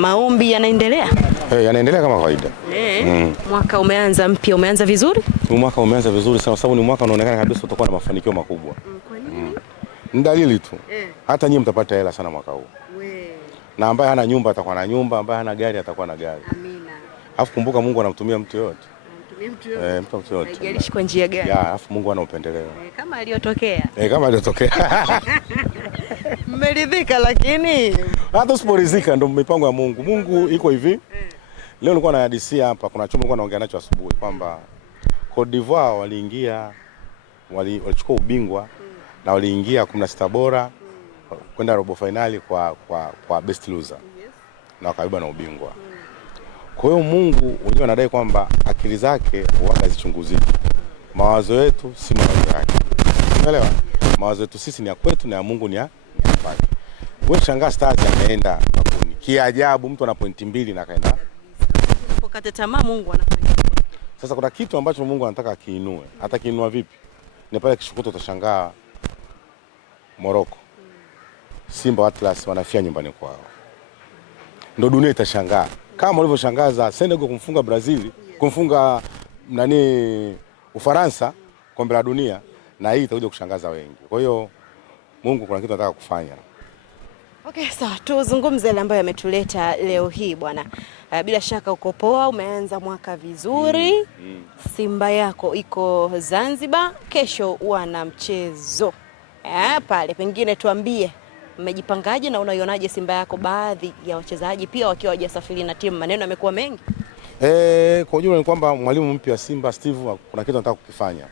Maombi yanaendelea? Yanaendelea kama kawaida. Mwaka umeanza mpya, umeanza vizuri? Mwaka umeanza vizuri sana sababu ni mwaka unaonekana kabisa utakuwa na mafanikio makubwa. Kwa nini? Ni dalili tu. Hata nyinyi mtapata hela sana mwaka huu. Na ambaye hana nyumba atakuwa na nyumba, ambaye hana gari atakuwa na gari. Amina. Alafu kumbuka Mungu anamtumia mtu yote. Mtu yote. Mtu yote. Haijalishi kwa njia gani. Alafu Mungu ana upendeleo. Kama aliyotokea. Kama aliyotokea. Mmeridhika lakini hata usiporidhika ndio mipango ya Mungu. Mungu iko hivi. Leo nilikuwa nahadisia hapa, kuna chombo nilikuwa naongea nacho asubuhi kwamba Cote d'Ivoire walichukua ubingwa na waliingia 16 bora kwenda robo finali kwa best loser. Na wakaiba na ubingwa. Kwa hiyo Mungu wenyewe anadai kwamba akili zake huwa hazichunguziki. Mawazo yetu si mawazo yake. Unaelewa? Mawazo yetu sisi ni ya kwetu na ya Mungu ni ya kwake. Wewe shangaa Stars ameenda kabuni. Kiajabu mtu ana pointi 2 na kaenda. Unapokata tamaa Mungu anafanya. Sasa kuna kitu ambacho Mungu anataka akiinue. Hata kiinua vipi? Ni pale kishukuto utashangaa Morocco. Simba Atlas wanafia nyumbani kwao. Ndio dunia itashangaa. Kama walivyoshangaza Senegal kumfunga Brazil, kumfunga Ufaransa kombe la dunia, na hii itakuja kushangaza wengi. Kwa hiyo Mungu kuna kitu anataka kufanya. Okay, sawa. Tuzungumze yale ambayo yametuleta leo hii bwana. Bila shaka uko poa, umeanza mwaka vizuri. Simba yako iko Zanzibar, kesho wana mchezo. Pale pengine tuambie mmejipangaje na unaionaje Simba yako, baadhi ya wachezaji pia wakiwa hawajasafiri na timu, maneno yamekuwa mengi? Kwa ujumla ni kwamba mwalimu mpya Simba Steve kuna kitu anataka kukifanya.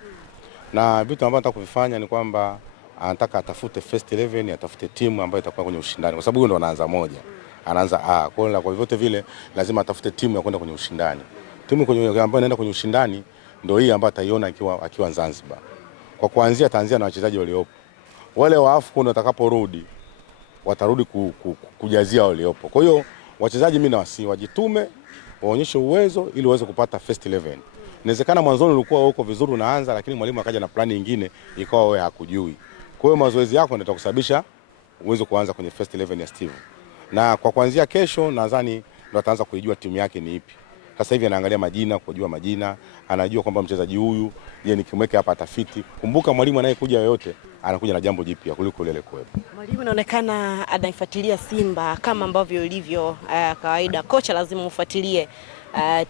Na vitu ambavyo anataka kuvifanya ni kwamba anataka atafute first 11, atafute timu ambayo itakuwa kwenye ushindani kwa sababu huyo ndo anaanza moja. Anaanza kwa hivyo vile lazima atafute timu ya kwenda kwenye ushindani. Timu ambayo inaenda kwenye ushindani ndio hii ambayo ataiona akiwa Zanzibar. Kwa kuanzia ataanzia na wachezaji waliopo. Wale wa AFCON watakaporudi watarudi kujazia waliopo. Kwa hiyo wachezaji mimi nawasihi wajitume, waonyeshe uwezo ili waweze kupata first 11. Inawezekana mwanzoni ulikuwa uko vizuri unaanza, lakini mwalimu akaja na plani nyingine ikawa wewe hakujui. Kwa hiyo mazoezi yako ndio yatakusababisha uwezo kuanza kwenye first 11 ya Steve. Na kwa kuanzia kesho nadhani ndio ataanza kuijua timu yake ni ipi. Sasa hivi anaangalia majina, kujua majina, anajua kwamba mchezaji huyu je nikimweka hapa atafiti. Kumbuka mwalimu anayekuja yoyote anakuja na jambo jipya kuliko lile kuwepo. Mwalimu inaonekana anaifuatilia Simba kama ambavyo ilivyo kawaida. Kocha lazima ufuatilie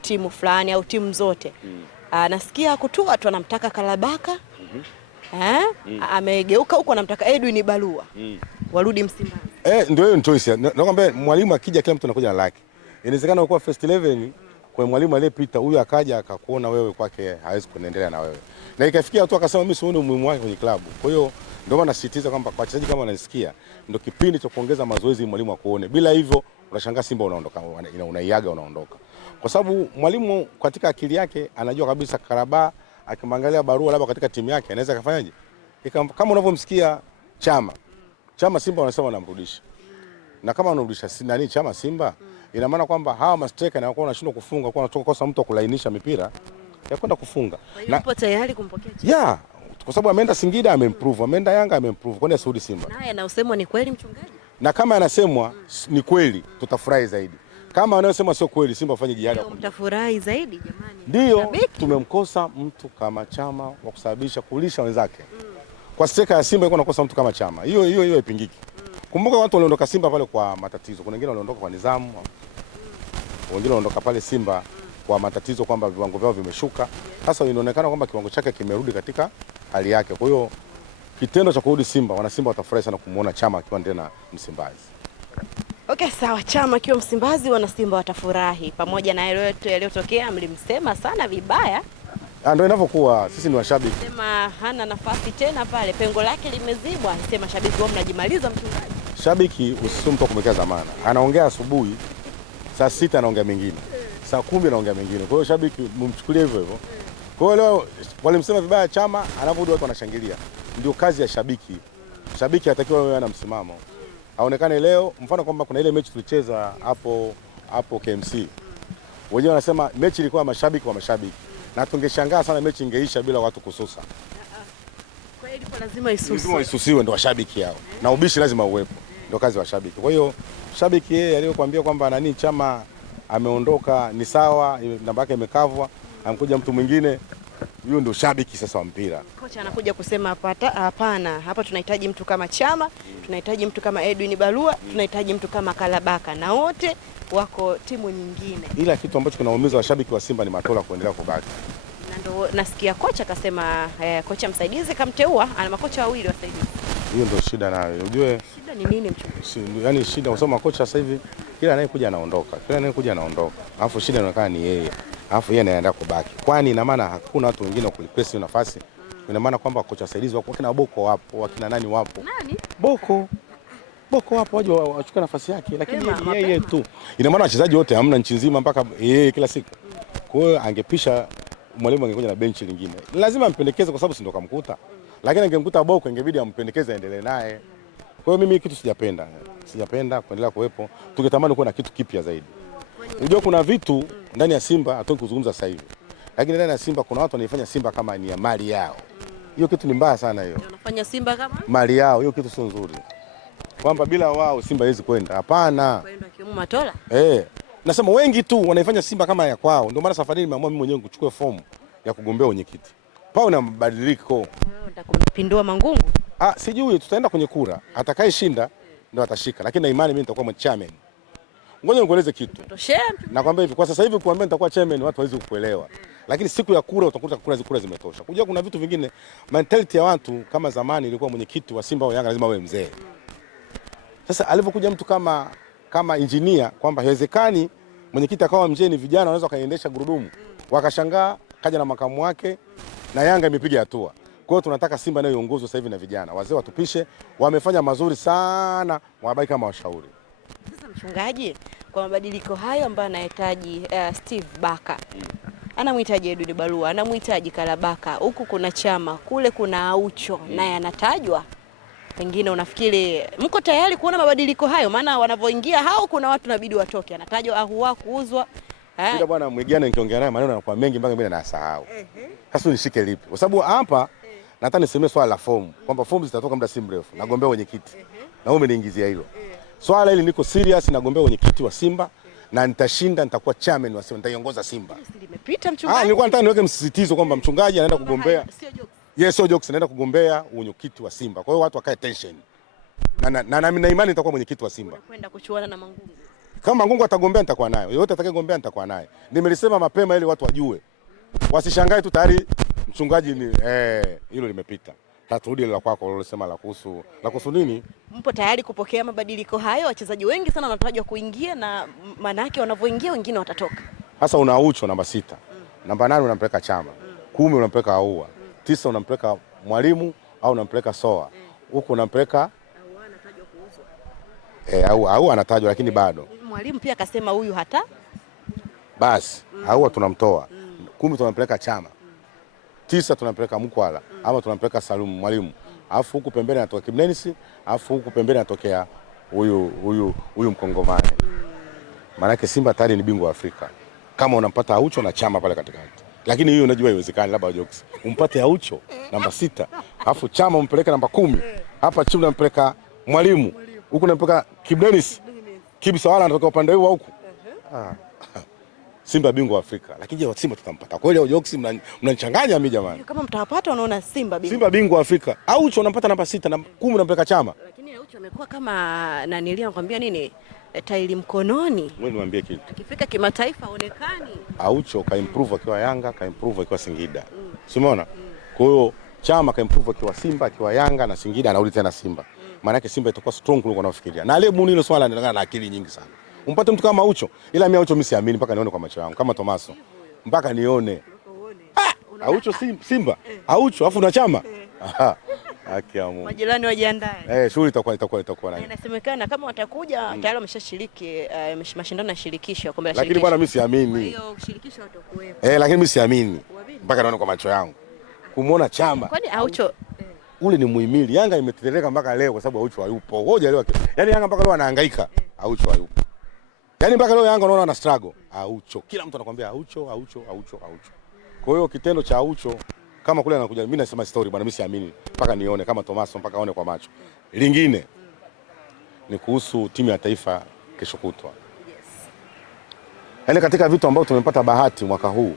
timu fulani au timu zote. Nasikia kutoa watu anamtaka Kalabaka. Amegeuka huko anamtaka Edwin Barua. Warudi Msimbazi. Ndio hiyo choice. Nakwambia mwalimu akija kila mtu anakuja na lake. Inawezekana uko first 11 kwa mwalimu aliyepita huyu akaja akakuona wewe kwake hawezi kuendelea na wewe. Na ikafikia watu akasema mimi sioni umuhimu wake kwenye klabu. Kwa hiyo ndio maana nasisitiza kwamba kwa wachezaji kama wanasikia ndio kipindi cha kuongeza mazoezi mwalimu akuone. Bila hivyo unashangaa Simba unaondoka, unaiaga unaondoka. Kwa sababu mwalimu katika akili yake anajua kabisa Karaba akimwangalia Barua labda katika timu yake anaweza kufanyaje? Kama unavyomsikia Chama Simba wanasema wanamrudisha. Na kama wanarudisha Chama Simba ina maana kwamba hawa mastreka na wako wanashindwa kufunga, kwa wanatoka kosa mtu kulainisha mipira ya kwenda kufunga. Na yupo tayari kumpokea Chama. Kwa sababu ameenda Singida ameimprove, ameenda Yanga ameimprove, kwani asirudi Simba. Naye anaosemwa ni kweli mchungaji? Na kama anasemwa ni kweli tutafurahi zaidi. Kama anayosema sio kweli Simba afanye jihada. Mtafurahi zaidi jamani. Ndio tumemkosa mtu kama Chama wa kusababisha kulisha wenzake. Kwa steka ya Simba iko nakosa mtu kama Chama. Hiyo haipingiki. Kumbuka watu waliondoka Simba pale kwa matatizo. Kuna wengine waliondoka kwa nidhamu. Wengine waliondoka pale Simba kwa matatizo kwamba viwango vyao vimeshuka. Sasa inaonekana kwamba kiwango chake kimerudi katika hali yake. Kwa hiyo kitendo cha kurudi Simba, wana Simba watafurahi sana kumuona Chama akiwa tena Msimbazi. Okay, sawa. Chama akiwa Msimbazi, wana Simba watafurahi. Pamoja na yale yote yaliyotokea, mlimsema sana vibaya. Ndio inavyokuwa, sisi ni washabiki. Sema hana nafasi tena pale, pengo lake limezibwa. Sema shabiki wao mnajimaliza mchungaji. Shabiki usisome mtu kumwekea zamana. Anaongea asubuhi, saa 6 anaongea mengine. Saa 10 anaongea mengine. Kwa hiyo shabiki mumchukulie hivyo hivyo. Kwa hiyo leo walimsema vibaya Chama, anaporudi watu wanashangilia. Ndio kazi ya shabiki. Shabiki atakiwa wewe ana msimamo. Aonekane leo, mfano kwamba kuna ile mechi tulicheza hapo KMC. Wenyewe wanasema mechi ilikuwa mashabiki kwa mashabiki. Na tungeshangaa sana mechi ingeisha bila watu kususa. Kwa hiyo lazima isusiwe. Lazima isusiwe ndio washabiki hao. Na ubishi lazima uwepo. Ndio kazi ya washabiki. Kwa hiyo Shabiki yeye aliyokuambia kwamba nani Chama ameondoka ni sawa, namba yake imekavwa, amkuja mtu mwingine, huyo ndio shabiki sasa wa mpira. Kocha anakuja kusema hapana, hapa tunahitaji mtu kama Chama, tunahitaji mtu kama Edwin Barua, tunahitaji mtu kama Kalabaka, na wote wako timu nyingine. Ila kitu ambacho kinaumiza washabiki wa Simba ni Matola kuendelea kubaki. Na ndo nasikia kocha akasema kocha msaidizi kamteua, ana makocha wawili wasaidizi. Hiyo ndio shida nayo. Unajue shida ni nini mchungaji? Yaani shida kwa sababu makocha sasa hivi kila anayekuja anaondoka. Kila anayekuja anaondoka. Alafu shida inaonekana ni yeye. Alafu yeye anaenda kubaki. Kwani ina maana hakuna watu wengine wa kulipress hiyo nafasi. Ina maana kwamba kocha wasaidizi wako, wakina Boko wapo, wakina nani wapo. Nani? Boko wapo waje wachukue nafasi yake, lakini yeye tu. Ina maana wachezaji wote hamna nchi nzima mpaka yeye kila siku. Kwa hiyo angepisha mwalimu angekuja na benchi lingine. Lazima ampendekeze kwa sababu si ndo kamkuta. Lakini angemkuta Boko ingebidi ampendekeze aendelee naye. Kwa hiyo mimi kitu sijapenda kuendelea kuwepo. Tungetamani kuwa na kitu kipya zaidi. Unajua kuna vitu ndani ya Simba hatuwezi kuzungumza sasa hivi. Lakini ndani ya Simba kuna watu wanaifanya Simba kama ni ya mali yao. Hiyo kitu ni mbaya sana hiyo. Wanafanya Simba kama mali yao, hiyo kitu sio nzuri. Kwamba bila wao Simba haiwezi kwenda. Hapana. Kwenda kiumu Matola? Nasema wengi tu wanaifanya Simba kama ya kwao. Ndio maana safari nimeamua mimi mwenyewe kuchukua fomu ya kugombea wenyekiti. Pao na mabadiliko. Nitakumpindua Mangungu? Sijui, tutaenda kwenye kura. Atakayeshinda ndio atashika. Lakini na imani mimi nitakuwa chairman. Ngoja nikueleze kitu. Nakwambia hivi, kwa sasa hivi kuambia nitakuwa chairman watu hawezi kukuelewa. Lakini siku ya kura utakuta kura zimetosha. Kujua kuna vitu vingine, mentality ya watu kama zamani ilikuwa mwenyekiti wa Simba au Yanga lazima awe mzee. Sasa alipokuja mtu kama engineer kwamba haiwezekani mwenyekiti akawa mzee, ni vijana wanaweza kaendesha gurudumu. Wakashangaa kaja na makamu wake na Yanga imepiga hatua. Kwa hiyo tunataka Simba nayo iongozwe sasa hivi na vijana. Wazee watupishe, wamefanya mazuri sana, wabaki kama washauri. Sasa mchungaji, kwa mabadiliko hayo ambayo anahitaji Steve Baka. Anamhitaji Edwin Barua, anamhitaji Kalabaka, huku kuna Chama, kule kuna Aucho, naye anatajwa. Pengine unafikiri mko tayari kuona mabadiliko hayo? Maana wanavyoingia hao kuna watu inabidi watoke. Anatajwa Ahua kuuzwa. Bila bwana Mwigana nikiongea naye maneno yanakuwa mengi mpaka mimi nasahau. Sasa nishike lipi? Kwa sababu hapa nataka nisemee swala la fomu, kwamba fomu zitatoka muda si mrefu. Nagombea wenyekiti. Na wewe umeniingizia hilo. Swala hili niko serious, nagombea wenyekiti wa Simba na nitashinda, nitakuwa chairman wa Simba, nitaiongoza Simba. Limepita mchungaji. Nilikuwa nataka niweke msisitizo kwamba mchungaji anaenda kugombea. Yes, sio jokes, anaenda kugombea wenyekiti wa Simba. Kwa hiyo watu wakae tension. Na mimi na imani nitakuwa mwenyekiti wa Simba. Kwenda kuchuana na Mangungu. Kama Mangungu atagombea nitakuwa naye. Yote atakayegombea nitakuwa naye. Nimelisema mapema ili watu wajue. Wasishangae tu tayari mchungaji ni hilo limepita. Taturudi la kwako ulilosema la kuhusu nini? Mpo tayari kupokea mabadiliko hayo? Wachezaji wengi sana wanatarajwa kuingia na maana yake wanavyoingia wengine watatoka. Sasa una Aucho namba 6. Namba 8 unampeleka Chama. 10 unampeleka Ahua. 9 unampeleka Mwalimu au unampeleka Soa. Huko unampeleka Ahua anatajwa kuuzwa. Ahua anatajwa lakini bado. Mwalimu pia akasema huyu hata basi Ahua tunamtoa. 10 tunampeleka Chama. 9 tunampeleka Mkwala ama tunampeleka Salum Mwalimu. Alafu huku pembeni anatoka Kibnenisi, alafu huku pembeni anatokea huyu Mkongomani. Maana yake Simba tayari ni bingwa wa Afrika. Kama unampata Aucho na Chama pale katikati. Lakini hiyo unajua haiwezekani, labda jokes. Umpate Aucho namba 6, alafu Chama umpeleke namba 10. Hapa chini unampeleka Mwalimu. Huku unampeleka Kibnenisi. Kibisawala anatoka upande huu huku. Simba bingwa wa Afrika. Lakini je, Simba tutampata kweli au jokes? Mnanichanganya mimi jamani. Kama mtawapata unaona Simba bingwa. Simba bingwa wa Afrika. Aucho unampata namba 6 na 10 unampeleka Chama. Lakini Aucho amekuwa kama nakwambia nini? Tairi mkononi. Wewe niambie kitu. Akifika kimataifa haonekani. Aucho ka improve akiwa Yanga, ka improve akiwa Singida. Si umeona? Kwa hiyo Chama ka improve akiwa Simba, akiwa Yanga na Singida, anarudi tena Simba. Maana yake Simba itakuwa strong kuliko unafikiria. Na aliyebuni hilo swala analingana na akili nyingi sana. Umpate mtu kama Aucho, ila mimi Aucho mimi siamini mpaka nione kwa macho yangu, kama Tomaso. Mpaka nione. Aucho Simba. Aucho afu na Chama. Haki ya Mungu. Majirani wajiandae. Shughuli itakuwa nayo. Inasemekana kama watakuja tayari wameshashiriki mashindano ya shirikisho kombe la shirikisho. Lakini bwana mimi siamini. Kwa hiyo shirikisho watakuwepo. Lakini mimi siamini. Mpaka naona kwa macho yangu. Kumuona Chama. Kwani Aucho ule ni muhimili. Yanga imetetereka mpaka leo kwa sababu Aucho hayupo. Ngoja leo. Yaani Yanga mpaka leo anahangaika. Aucho hayupo. Yaani mpaka leo Yanga unaona ana struggle. Aucho. Kila mtu anakuambia Aucho. Kwa hiyo kitendo cha Aucho kama kule anakuja, mimi nasema story bwana, mimi siamini mpaka nione kama Tomaso, mpaka aone kwa macho. Lingine ni kuhusu timu ya taifa kesho kutwa. Yaani katika vitu ambavyo tumepata bahati mwaka huu,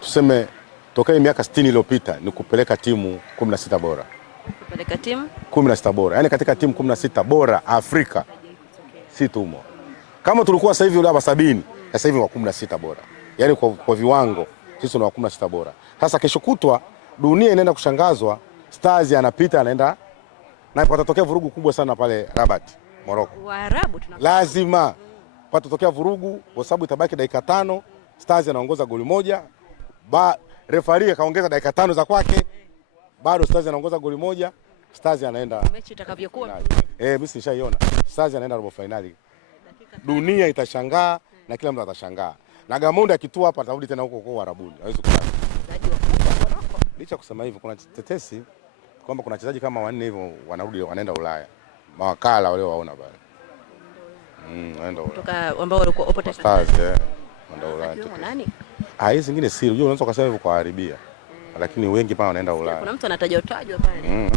tuseme tokea miaka 60 iliyopita ni kupeleka timu 16 bora. Kupeleka timu 16 bora. Yaani katika timu 16 bora Afrika si tumo. Kama tulikuwa sasa hivi labda 70, sasa hivi wa 16 bora. Yaani kwa viwango sisi ni wa 16 bora. Sasa kesho kutwa dunia inaenda kushangazwa, Stars anapita anaenda na patatokea vurugu kubwa sana pale Rabat, Morocco. Waarabu lazima patatokea vurugu kwa sababu itabaki dakika 5, Stars anaongoza goli moja. Referee akaongeza dakika 5 za kwake. Bado Stars anaongoza goli moja. Stars anaenda mechi itakavyokuwa. Mimi nishaiona. Stars anaenda robo finali. Dunia itashangaa na kila mtu atashangaa. Na Gamondi akitua hapa atarudi tena huko kwa Arabuni. Hawezi kupata. Licha kusema hivyo kuna tetesi kwamba kuna wachezaji kama 4 hivyo wanarudi wanaenda Ulaya. Mawakala wale waona pale. Wanaenda Ulaya. Kutoka ambao walikuwa wapo Stars wanaenda Ulaya. Nani? Hizi zingine siri. Unajua unaweza kusema hivyo kwa haribia. Lakini wengi pale wanaenda Ulaya. Kuna mtu anatajwa pale.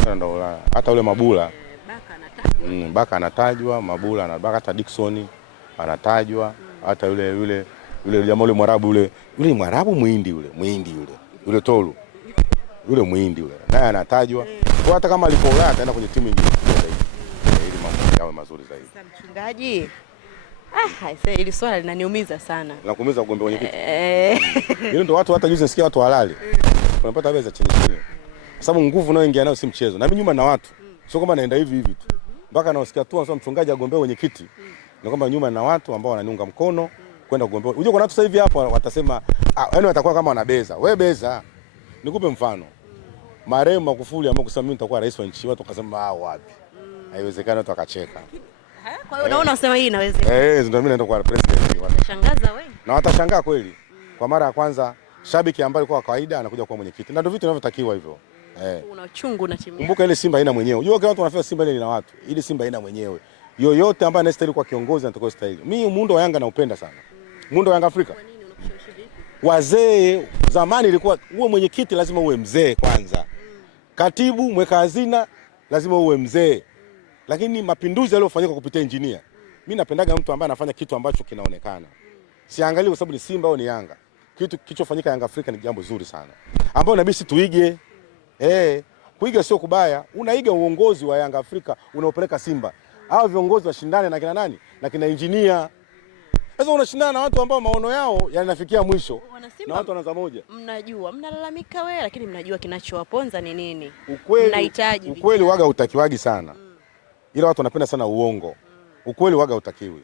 Anaenda Ulaya. Hata yule Mabula. Baka anatajwa. Baka anatajwa, Mabula anabaka, hata Dickson anatajwa, hata yule jamaa yule Mwarabu yule Mwarabu Muhindi yule Tolu. Yule Muhindi yule. Naye anatajwa. Kwa hata kama alipo Ulaya ataenda kwenye timu nyingine ili mambo yawe mazuri zaidi. Sasa mchungaji, hili swala linaniumiza sana. Linakuumiza ugombe kwenye kitu. Hilo ndio watu hata juzi nasikia watu halali. Wanapata beza chini. Kwa sababu nguvu nayo ingia nayo si mchezo. Na mimi nyuma na watu. Sio kwamba naenda hivi tu. Mpaka naosikia tu anasema mchungaji agombea kwenye kiti. Ni kwamba nyuma na watu ambao wananiunga mkono kwenda kugombea. Unajua kuna watu sasa hivi hapo watasema yaani watakuwa kama wanabeza. Wewe beza. Nikupe mfano. Marehemu Magufuli ambaye kusema mimi nitakuwa rais wa nchi, watu wakasema wapi? Haiwezekani, watu wakacheka. Kwa hiyo unaona unasema hii inawezekana. Ndio mimi naenda kwa president. Watashangaza wengi. Na watashangaa kweli. Kwa mara ya kwanza shabiki ambaye alikuwa kawaida anakuja kuwa mwenyekiti. Na ndio vitu vinavyotakiwa hivyo. Una uchungu na timu. Kumbuka ile Simba haina mwenyewe. Unajua watu wanafia Simba ile ina watu. Ile Simba haina mwenyewe. Yoyote ambaye anastahili kwa kiongozi anatakiwa stahili. Mimi muundo wa Yanga naupenda sana. Muundo wa Yanga Afrika. Kwa nini unakushawishi vipi? Wazee zamani ilikuwa uwe mwenyekiti lazima uwe mzee kwanza. Katibu, mweka hazina lazima uwe mzee. Lakini mapinduzi yaliyofanyika kupitia engineer. Mimi napendaga mtu ambaye anafanya kitu ambacho kinaonekana. Siangalie kwa sababu ni Simba au ni Yanga. Kitu kilichofanyika Yanga Afrika ni jambo zuri sana. Ambao inabidi tuige. Kuiga sio kubaya. Unaiga uongozi wa Yanga Afrika unaopeleka Simba. Hao viongozi washindane na kina nani? Na kina engineer. Sasa unashindana na watu ambao maono yao yanafikia mwisho. Na watu wanaanza moja. Mnajua, mnalalamika wewe lakini mnajua kinachowaponza ni nini. Mnahitaji. Ukweli waga utakiwagi sana. Ila watu wanapenda sana uongo. Ukweli waga utakiwi.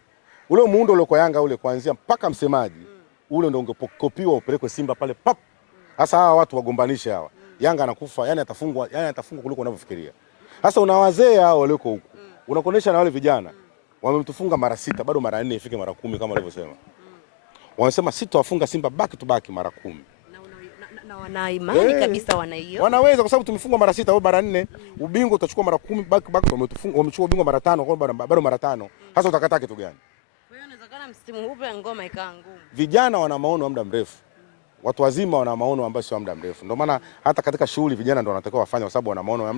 Ule muundo ule kwa Yanga ule kuanzia mpaka msemaji ule ndio ungekopiwa upelekwe Simba pale pap. Sasa hawa watu wagombanishe hawa. Yanga anakufa, yani atafungwa kuliko unavyofikiria. Sasa una wazee hao walioko huko. Unakonesha na wale vijana. Wametufunga mara 6, bado mara 4 ifike mara 10 kama walivyosema. Wanasema sitawafunga Simba back to back mara 10. Na wana imani kabisa wanaiyo. Wanaweza kwa sababu tumefungwa mara 6 au mara 4. Ubingwa utachukua mara 10 back back wamechukua ubingwa mara 5 kwa bado mara 5. Sasa utakata kitu gani? Kwa hiyo inawezekana msimu huu ngoma ikawa ngumu. Vijana wana maono ya muda mrefu. Watu wazima wana maono ambayo sio muda mrefu. Ndio maana hata katika shughuli vijana ndio wanatakiwa wafanye kwa sababu wana maono ya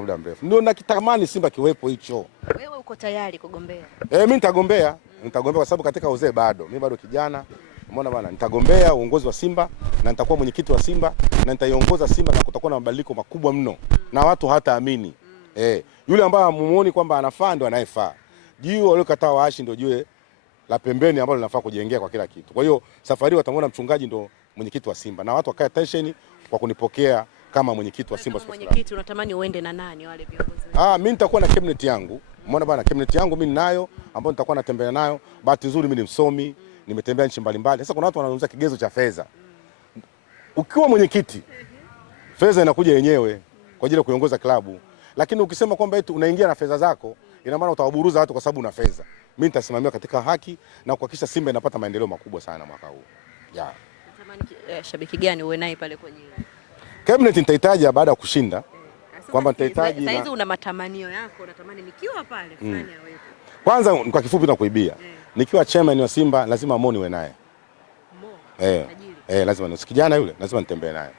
muda mrefu. Ndio nakitamani Simba kiwepo hicho. Wewe uko tayari kugombea? Mimi nitagombea kwa sababu katika uzee bado. Mimi bado kijana. Umeona bwana, nitagombea uongozi wa Simba na nitakuwa mwenyekiti wa Simba na nitaiongoza Simba na kutakuwa na mabadiliko makubwa mno. Na watu hataamini. Yule ambaye mumuoni kwamba anafaa ndio anayefaa. Jiwe waliokataa waashi ndio jiwe la pembeni ambalo linafaa kujengea kwa kila kitu. Kwa hiyo safari watamwona mchungaji ndio mwenyekiti wa Simba na watu wakae tension kwa kunipokea kama mwenyekiti wa Simba Sports Club. Mwenyekiti unatamani uende na nani wale viongozi? Mimi nitakuwa na cabinet yangu. Umeona bwana, cabinet yangu mimi ninayo ambayo nitakuwa natembea nayo. Bahati nzuri mimi ni msomi, nimetembea nchi mbalimbali. Sasa kuna watu wanazungumza kigezo cha fedha. Ukiwa mwenyekiti, fedha inakuja yenyewe kwa ajili ya kuiongoza klabu. Lakini ukisema kwamba eti unaingia na fedha zako, ina maana utawaburuza watu kwa sababu una fedha. Mimi nitasimamia katika haki na kuhakikisha Simba inapata maendeleo makubwa sana mwaka huu. Natamani shabiki gani uwe naye pale kwenye cabinet? Nitahitaji baada ya kushinda kwamba nitahitaji. Sasa hizi una matamanio yako, unatamani nikiwa pale fulani awepo. Kwanza kwa kifupi na kuibia. Nikiwa chairman wa Simba lazima Mo niwe naye. Lazima ni kijana yule, lazima nitembee naye.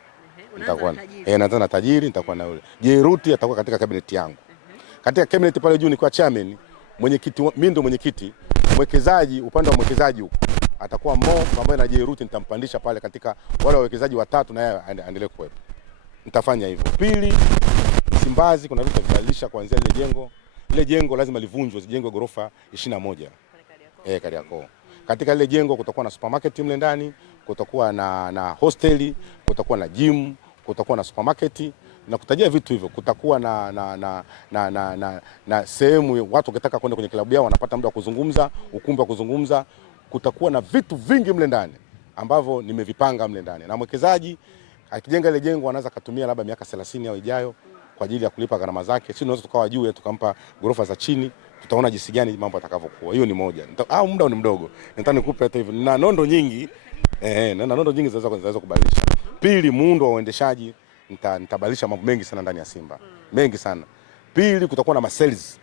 Nitakuwa naanza na tajiri, nitakuwa na yule. Jeruti atakuwa katika cabinet yangu. Katika cabinet pale juu nikiwa chairman, mwenyekiti, mimi ndo mwenyekiti, mwekezaji upande wa mwekezaji huko atakuwa Mo pamoja na Jeruti, nitampandisha pale katika wale wawekezaji watatu na yeye aendelee kuwepo. Nitafanya hivyo. Pili, Msimbazi kuna vitu vitalisha kuanzia ile jengo. Ile jengo lazima livunjwe, zijengwe ghorofa 21. Kariakoo. Katika ile jengo kutakuwa na supermarket mle ndani, kutakuwa na hosteli, kutakuwa na gym, kutakuwa na supermarket na kutajia vitu hivyo. Kutakuwa na sehemu watu wakitaka kwenda kwenye klabu yao wanapata muda wa kuzungumza, ukumbi wa kuzungumza. Kutakuwa na vitu vingi mle ndani ambavyo nimevipanga mle ndani. Na mwekezaji akijenga ile jengo anaweza kutumia labda miaka 30 au ijayo kwa ajili ya kulipa gharama zake. Sisi tunaweza tukawa juu tukampa ghorofa za chini, tutaona jinsi gani mambo atakavyokuwa. Hiyo ni moja. Au muda ni mdogo. Nataka nikupe hata hivyo. Na nondo nyingi na nondo nyingi zinaweza kubadilisha. Pili, muundo wa uendeshaji nitabadilisha mambo mengi sana ndani ya Simba. Mengi sana. Pili, kutakuwa na masales.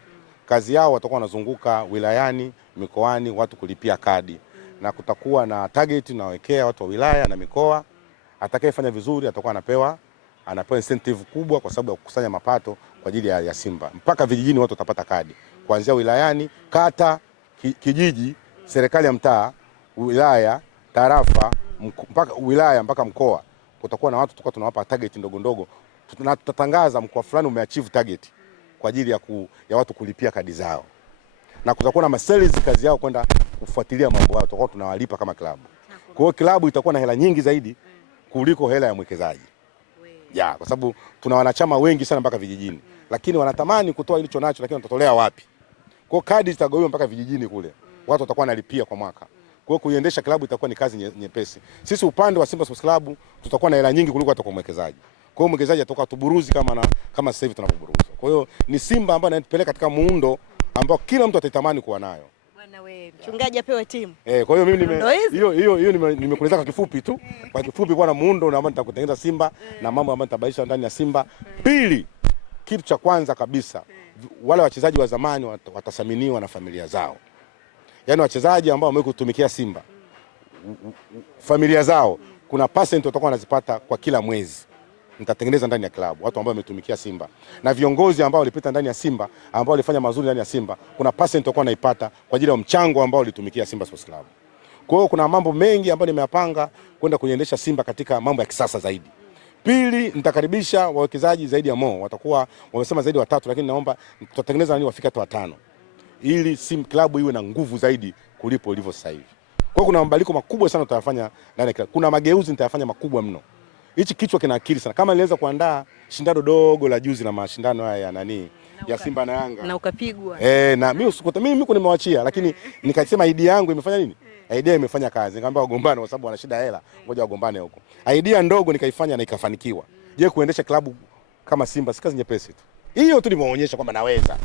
Kazi yao watakuwa wanazunguka wilayani, mikoani, watu kulipia kadi. Na kutakuwa na target nawekea watu wa wilaya na mikoa. Atakayefanya vizuri atakuwa anapewa incentive kubwa kwa sababu ya kukusanya mapato kwa ajili ya Simba. Mpaka vijijini watu watapata kadi. Kuanzia wilayani, kata, kijiji, serikali ya mtaa, wilaya, tarafa, mpaka wilaya mpaka mkoa. Kutakuwa na watu tutakuwa tunawapa target ndogo ndogo. Tutatangaza mkoa fulani umeachieve target kwa ajili ya watu kulipia kadi zao. Na kutakuwa na masales kazi yao kwenda kufuatilia mambo yao, tutakuwa tunawalipa kama klabu. Kwa hiyo klabu itakuwa na hela nyingi zaidi kuliko hela ya mwekezaji. Kwa sababu tuna wanachama wengi sana mpaka vijijini. Lakini wanatamani kutoa ilicho nacho lakini watatolea wapi? Kwa hiyo kadi zitagawiwa mpaka vijijini kule. Watu watakuwa wanalipia kwa mwaka. Kwa hiyo kuiendesha klabu itakuwa ni kazi nyepesi. Sisi upande wa Simba Sports Club tutakuwa na hela nyingi kuliko hata kwa mwekezaji. Kwa hiyo mwekezaji atakuwa tuburuzi kama sasa hivi tunapoburuza. Kwa hiyo ni Simba ambayo inatupeleka katika muundo ambao kila mtu ataitamani kuwa nayo. Bwana wewe, mchungaji apewe timu. Kwa hiyo mimi hiyo nimekueleza kwa kifupi tu. Kwa kifupi kwa na muundo na ambao nitakutengeneza Simba na mambo ambayo nitabadilisha ndani ya Simba. Pili, kitu cha kwanza kabisa, wale wachezaji wa zamani watasaminiwa na familia zao. Yaani wachezaji ambao wamekutumikia Simba, familia zao kuna percent watakuwa wanazipata kwa kila mwezi. Nitatengeneza ndani ya klabu watu ambao wametumikia Simba. Na viongozi ambao walipita ndani ya Simba, ambao walifanya mazuri ndani ya Simba, kuna percent watakuwa wanaipata kwa ajili ya mchango ambao walitumikia Simba Sports Club. Kwa hiyo kuna mambo mengi ambayo nimeyapanga kwenda kuiendesha Simba katika mambo ya kisasa zaidi. Pili, nitakaribisha wawekezaji zaidi ya Mo. Watakuwa wamesema zaidi watatu, lakini naomba tutatengeneza wafike hata 5. Ili Simba klabu iwe na nguvu zaidi kulipo ilivyo sasa hivi. Kwa hiyo kuna mabadiliko makubwa sana tutayafanya ndani ya klabu. Kuna mageuzi nitayafanya makubwa mno. Hichi kichwa kina akili sana. Kama niliweza kuandaa shindano dogo la juzi na mashindano haya ya Simba na Yanga. Na ukapigwa. Na mimi niko nimewachia lakini nikasema idea yangu imefanya nini? Idea imefanya kazi. Nikamwambia wagombane kwa sababu wana shida hela, ngoja wagombane huko. Idea ndogo nikaifanya na ikafanikiwa. Je, kuendesha klabu kama Simba si kazi nyepesi tu. Hiyo tu nimeonyesha kwamba naweza.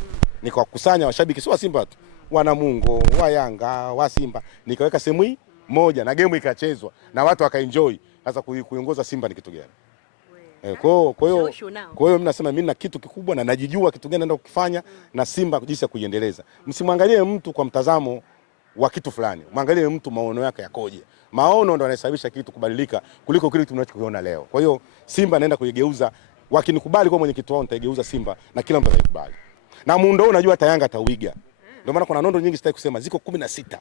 Nikawakusanya washabiki si wa Simba tu. Wa Namungo, wa Yanga, wa Simba, nikaweka sehemu hii moja na game ikachezwa na watu wakaenjoy. Sasa kuiongoza Simba ni kitu gani? Kwa hiyo mimi nasema mimi na kitu kikubwa na najijua kitu gani naenda kukifanya na Simba jinsi ya kuiendeleza. Msimwangalie mtu kwa mtazamo wa kitu fulani. Muangalie mtu maono yake yakoje. Maono ndio yanasababisha kitu kubadilika kuliko kile tunachokiona leo. Kwa hiyo Simba naenda kuigeuza, wakinikubali kwa mwenyekiti wao nitaigeuza Simba na kila mtu ataikubali. Na muundo huu unajua hata Yanga atauiga. Ndio maana kuna nondo nyingi sitaki kusema, ziko 16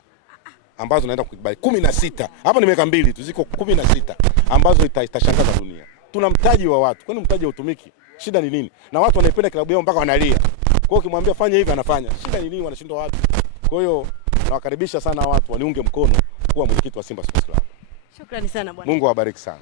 ambazo naenda kukubali. 16. Hapa nimeweka 2 tu, ziko 16 ambazo itashangaza dunia. Tuna mtaji wa watu. Kwani mtaji hautumiki? Shida ni nini? Na watu wanaipenda klabu yao mpaka wanalia. Kwa hiyo ukimwambia fanya hivi anafanya. Shida ni nini? Wanashindwa watu. Kwa hiyo nawakaribisha sana watu waniunge mkono kuwa mwenyekiti wa Simba Sports Club. Shukrani sana bwana. Mungu awabariki sana.